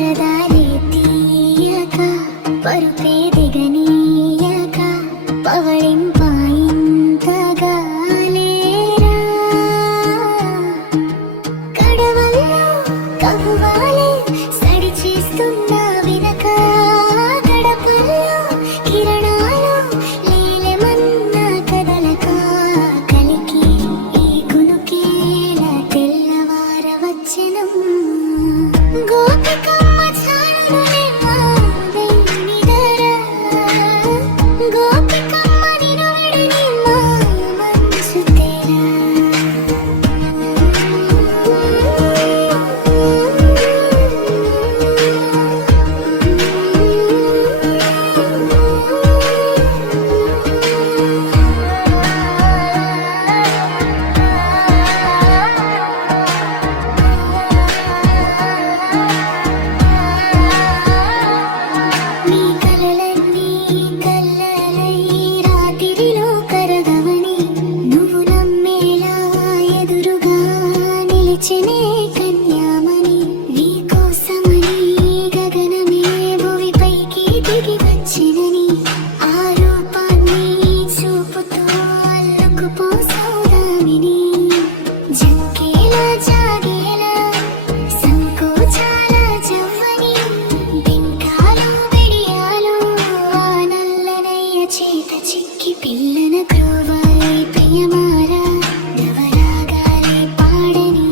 పరదాలే తీయక పరుపే దిగనీయక పవళింపాయింతగా లేరా కడవల్లో కవ్వాలే సడి చేస్తున్నా వినక గడపల్లో కిరణాలు లీలమన్న కదలక కలికి ఈ కునుకేల తెల్లవార వచ్చెనం గోపికమ్మ చాలులేమా వెన్నిదర గోపికమ్మ నిను విడని మా మనసు తెరా నీ కలలన్నీ కల్లలై రాత్రిలో కరగవని నువ్వు నమ్మేలా ఎదురుగా నిలిచెనే కన్యామణి నీ కోసమని గగనమే భువిపైకి దిగి వచ్చినని ఆ రూపాన్ని చూపుతూ అల్లుకుపోసాదామిని జక్కేలా జాగేలా సంకోచాల జవ్వని బింకాలు బిడియాలు ఆ నల్లనయ్య చేత చిక్కి పిల్లన క్రోవాలే ప్రియమారా నవరాగాలే పాడని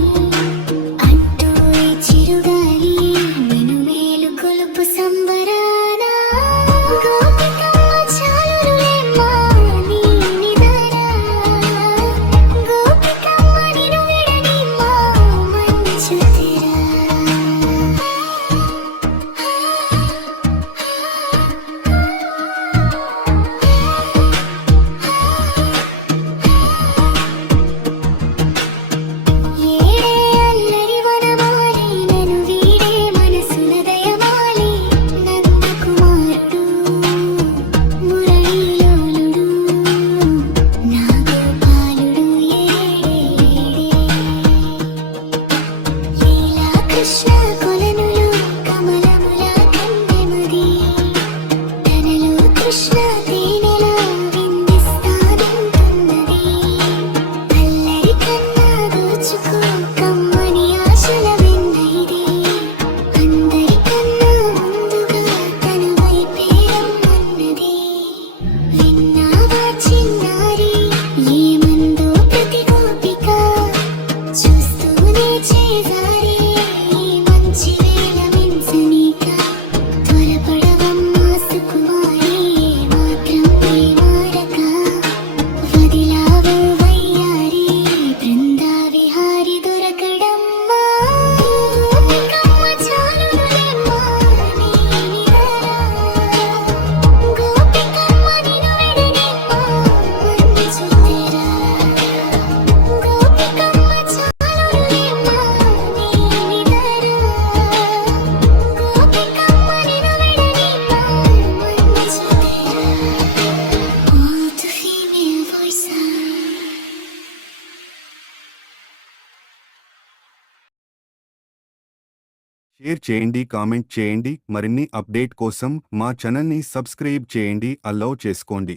అంటూ ఈ చిరుగాలి మెనుమేలు కొలుపు సంబరాన గోపికమ్మ చాలులేమ్మా నీ నిదర గోపికమ్మ నిను విడని మా మనసు తెరా ఏడే అల్లరి వనమాలి నన్ను వీడే మనసున దయమాలి నందకుమారుడు మురళీలోలుడు నా గోపాలుడు లీలా కృష్ణ కొలనులు కమలముల కన్నెమది తనలో కృష్ణ తేనెలా విందిస్తానంటున్నది అల్లరి కన్నా దోచుకో కమ్మని ఆశల వెన్నైది అందరికన్నా ముందుగా తన వైపే రమ్మన్నది విన్నావా చిన్నారి ఏమందో ప్రతి గోపిక చూస్తూనే చేజారి ఈ మంచి వేళ మించనీక త్వరపడవమ్మా సుకుమారి మాత్రం ప్రేమారక వదిలావు వయ్యారి బృందా విహారి దొరకడమ్మా గోపికమ్మ చాలులేమ్మా నీ నిదర గోపికమ్మ నిను విడని మా మనసు తెరా గోపికమ్మ చాలులేమ్మా నీ నిదర గోపికమ్మ నిను విడని మా మనసు తెరా All the female voices share చేయండి, కామెంట్ చేయండి. మరిన్ని అప్డేట్ కోసం మా ఛానల్ని సబ్స్క్రైబ్ చేయండి, అలౌ చేసుకోండి.